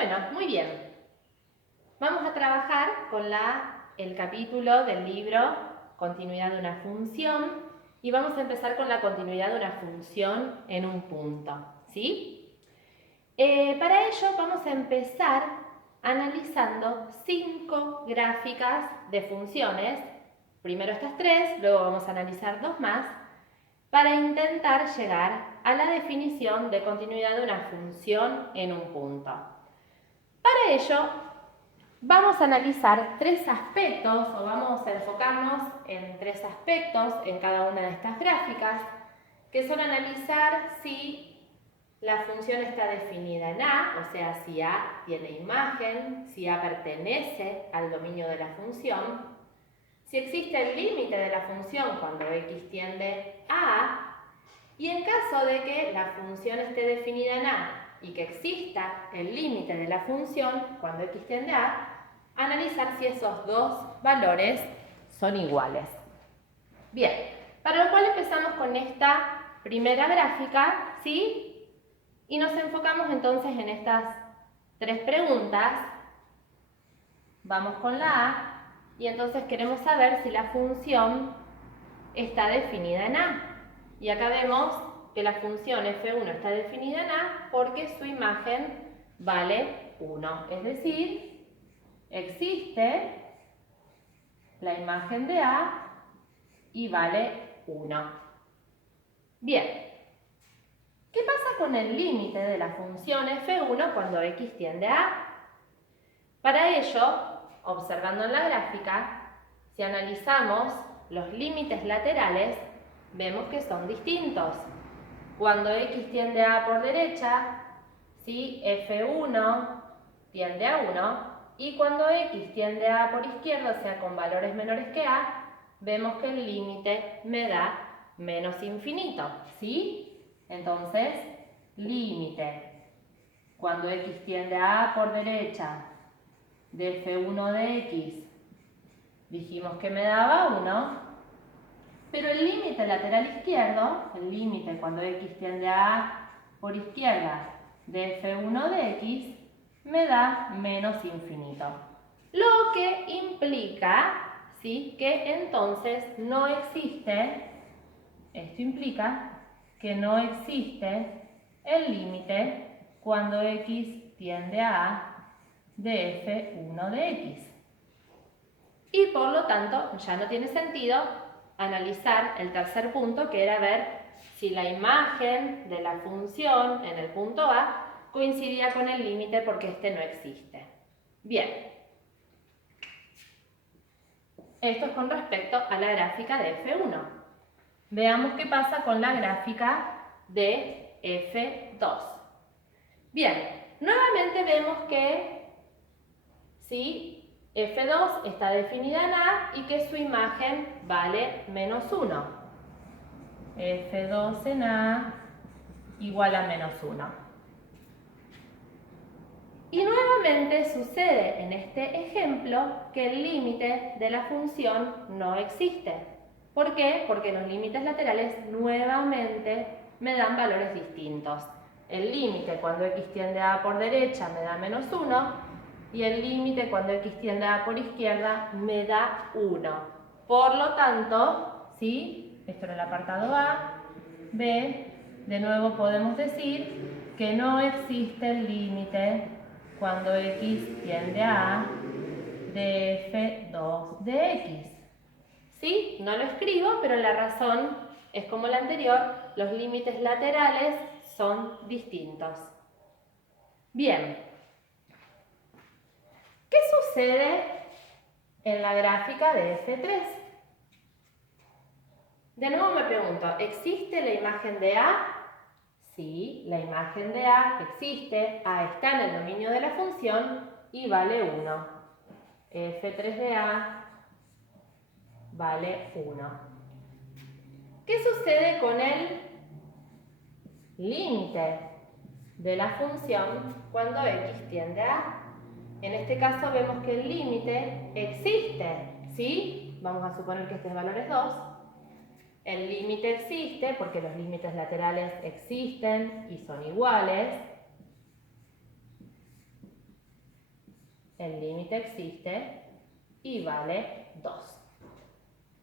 Bueno, muy bien. Vamos a trabajar con el capítulo del libro Continuidad de una función y vamos a empezar con la continuidad de una función en un punto, ¿sí? Para ello vamos a empezar analizando 5 gráficas de funciones. Primero estas 3, luego vamos a analizar 2 más, para intentar llegar a la definición de continuidad de una función en un punto. Para ello, vamos a analizar 3 aspectos, o vamos a enfocarnos en 3 aspectos en cada una de estas gráficas, que son analizar si la función está definida en A, o sea, si A tiene imagen, si A pertenece al dominio de la función, si existe el límite de la función cuando X tiende a A, y en caso de que la función esté definida en A y que exista el límite de la función cuando X tiende a A, analizar si esos dos valores son iguales. Bien, para lo cual empezamos con esta primera gráfica, ¿sí? Y nos enfocamos entonces en estas 3 preguntas. Vamos con la A y entonces queremos saber si la función está definida en A. Y acá vemos que la función f1 está definida en A porque su imagen vale 1. Es decir, existe la imagen de A y vale 1. Bien, ¿qué pasa con el límite de la función f1 cuando x tiende a A? Para ello, observando en la gráfica, si analizamos los límites laterales, vemos que son distintos. Cuando x tiende a A por derecha, ¿sí? f1 tiende a 1, y cuando x tiende a A por izquierda, o sea, con valores menores que A, vemos que el límite me da menos infinito, ¿sí? Entonces, límite, cuando x tiende a A por derecha, de f1 de x, dijimos que me daba 1, pero el límite lateral izquierdo, el límite cuando x tiende a A por izquierda de f1 de x, me da menos infinito. Lo que implica, ¿sí?, que entonces no existe, esto implica que no existe el límite cuando x tiende a A de f1 de x. Y por lo tanto ya no tiene sentido analizar el tercer punto, que era ver si la imagen de la función en el punto A coincidía con el límite, porque este no existe. Bien, esto es con respecto a la gráfica de f1. Veamos qué pasa con la gráfica de f2. Bien, nuevamente vemos que ¿sí?, f2 está definida en A y que su imagen vale menos 1. f2 en A igual a menos 1. Y nuevamente sucede en este ejemplo que el límite de la función no existe. ¿Por qué? Porque los límites laterales nuevamente me dan valores distintos. El límite cuando x tiende a A por derecha me da menos 1, y el límite cuando x tiende a A por izquierda me da 1. Por lo tanto, ¿sí?, esto era el apartado A. B, de nuevo podemos decir que no existe el límite cuando x tiende a A de f2 de x. ¿Sí? No lo escribo, pero la razón es como la anterior, los límites laterales son distintos. Bien, ¿qué sucede en la gráfica de f3? De nuevo me pregunto, ¿existe la imagen de A? Sí, la imagen de A existe, A está en el dominio de la función y vale 1. f3 de A vale 1. ¿Qué sucede con el límite de la función cuando x tiende a A? En este caso vemos que el límite existe, ¿sí? Vamos a suponer que este valor es 2. El límite existe porque los límites laterales existen y son iguales. el límite existe y vale 2.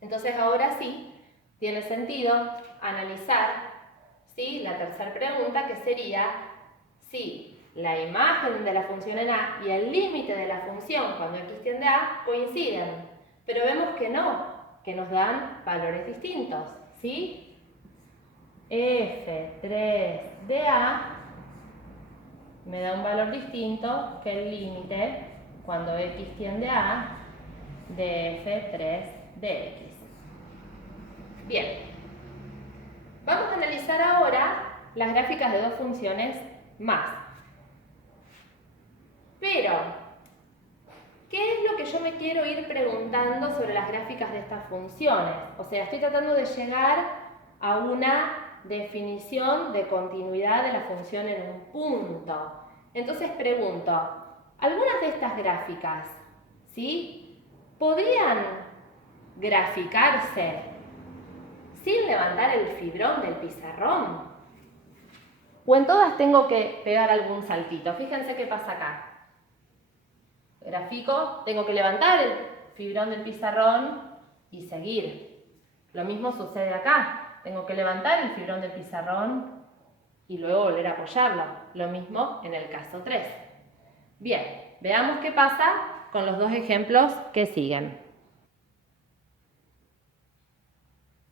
Entonces ahora sí tiene sentido analizar, ¿sí?, la tercera pregunta, que sería si la imagen de la función en A y el límite de la función cuando x tiende a A coinciden. Pero vemos que no, que nos dan valores distintos, ¿sí? f3 de A me da un valor distinto que el límite cuando x tiende a A de f3 de x. Bien, vamos a analizar ahora las gráficas de dos funciones más. Pero, ¿qué es lo que yo me quiero ir preguntando sobre las gráficas de estas funciones? O sea, estoy tratando de llegar a una definición de continuidad de la función en un punto. Entonces pregunto, ¿algunas de estas gráficas, ¿sí?, podrían graficarse sin levantar el fibrón del pizarrón? ¿O en todas tengo que pegar algún saltito? Fíjense qué pasa acá. Grafico, tengo que levantar el fibrón del pizarrón y seguir. Lo mismo sucede acá. Tengo que levantar el fibrón del pizarrón y luego volver a apoyarlo. Lo mismo en el caso 3. Bien, veamos qué pasa con los dos ejemplos que siguen.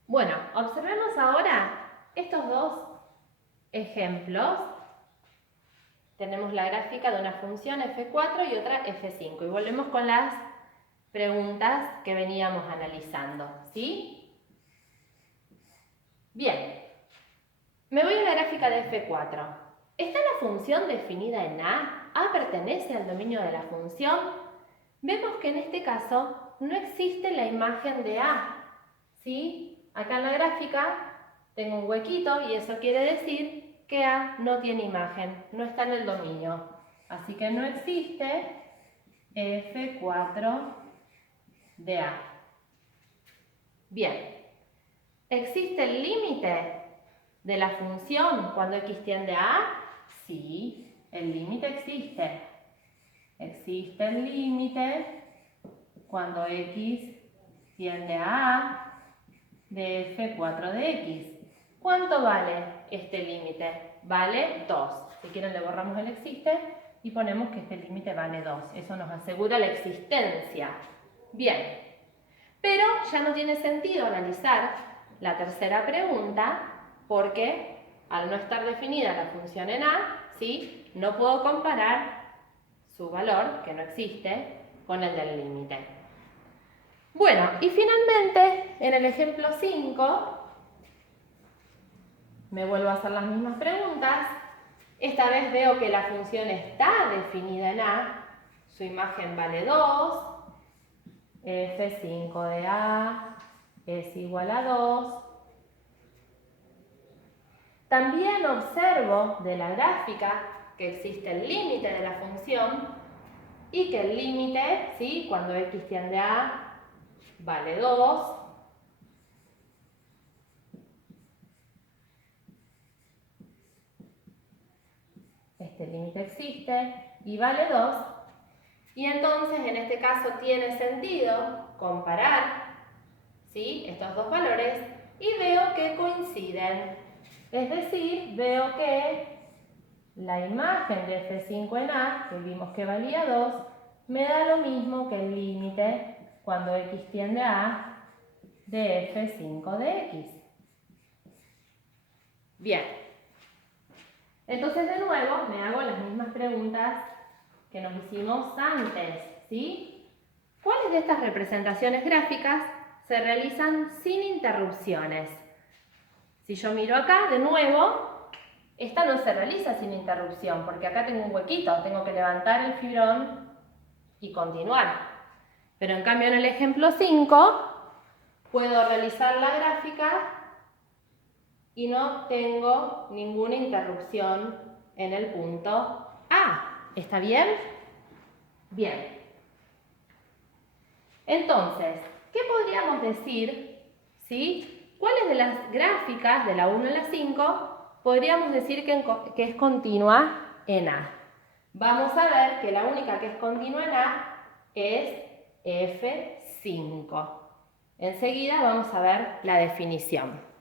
Bueno, observemos ahora estos dos ejemplos. Tenemos la gráfica de una función f4 y otra f5. Y volvemos con las preguntas que veníamos analizando, ¿sí? Bien, me voy a la gráfica de f4. ¿Está la función definida en A? ¿A pertenece al dominio de la función? Vemos que en este caso no existe la imagen de A, ¿sí? Acá en la gráfica tengo un huequito y eso quiere decir que A no tiene imagen, no está en el dominio. Así que no existe f4 de A. Bien, ¿existe el límite de la función cuando x tiende a A? Sí, el límite existe. Existe el límite cuando x tiende a A de f4 de x. ¿Cuánto vale este límite? Vale 2. Si quieren le borramos el existe y ponemos que este límite vale 2. Eso nos asegura la existencia. Bien, pero ya no tiene sentido analizar la tercera pregunta porque al no estar definida la función en A, ¿sí?, no puedo comparar su valor, que no existe, con el del límite. Bueno, y finalmente, en el ejemplo 5, me vuelvo a hacer las mismas preguntas. Esta vez veo que la función está definida en A, su imagen vale 2, f5 de A es igual a 2. También observo de la gráfica que existe el límite de la función y que el límite, ¿sí?, cuando x tiende a A vale 2. Este límite existe y vale 2. Y entonces en este caso tiene sentido comparar, ¿sí?, estos dos valores y veo que coinciden. Es decir, veo que la imagen de f5 en A, que vimos que valía 2, me da lo mismo que el límite cuando x tiende a A de f5 de x. Bien. Entonces de nuevo me hago las mismas preguntas que nos hicimos antes, ¿sí? ¿Cuáles de estas representaciones gráficas se realizan sin interrupciones? Si yo miro acá, de nuevo, esta no se realiza sin interrupción, porque acá tengo un huequito, tengo que levantar el fibrón y continuar. Pero en cambio en el ejemplo 5, puedo realizar la gráfica y no tengo ninguna interrupción en el punto A. ¿Está bien? Bien. Entonces, ¿qué podríamos decir? ¿Sí? ¿Cuáles de las gráficas de la 1 a la 5 podríamos decir que es continua en A? Vamos a ver que la única que es continua en A es F5. Enseguida vamos a ver la definición.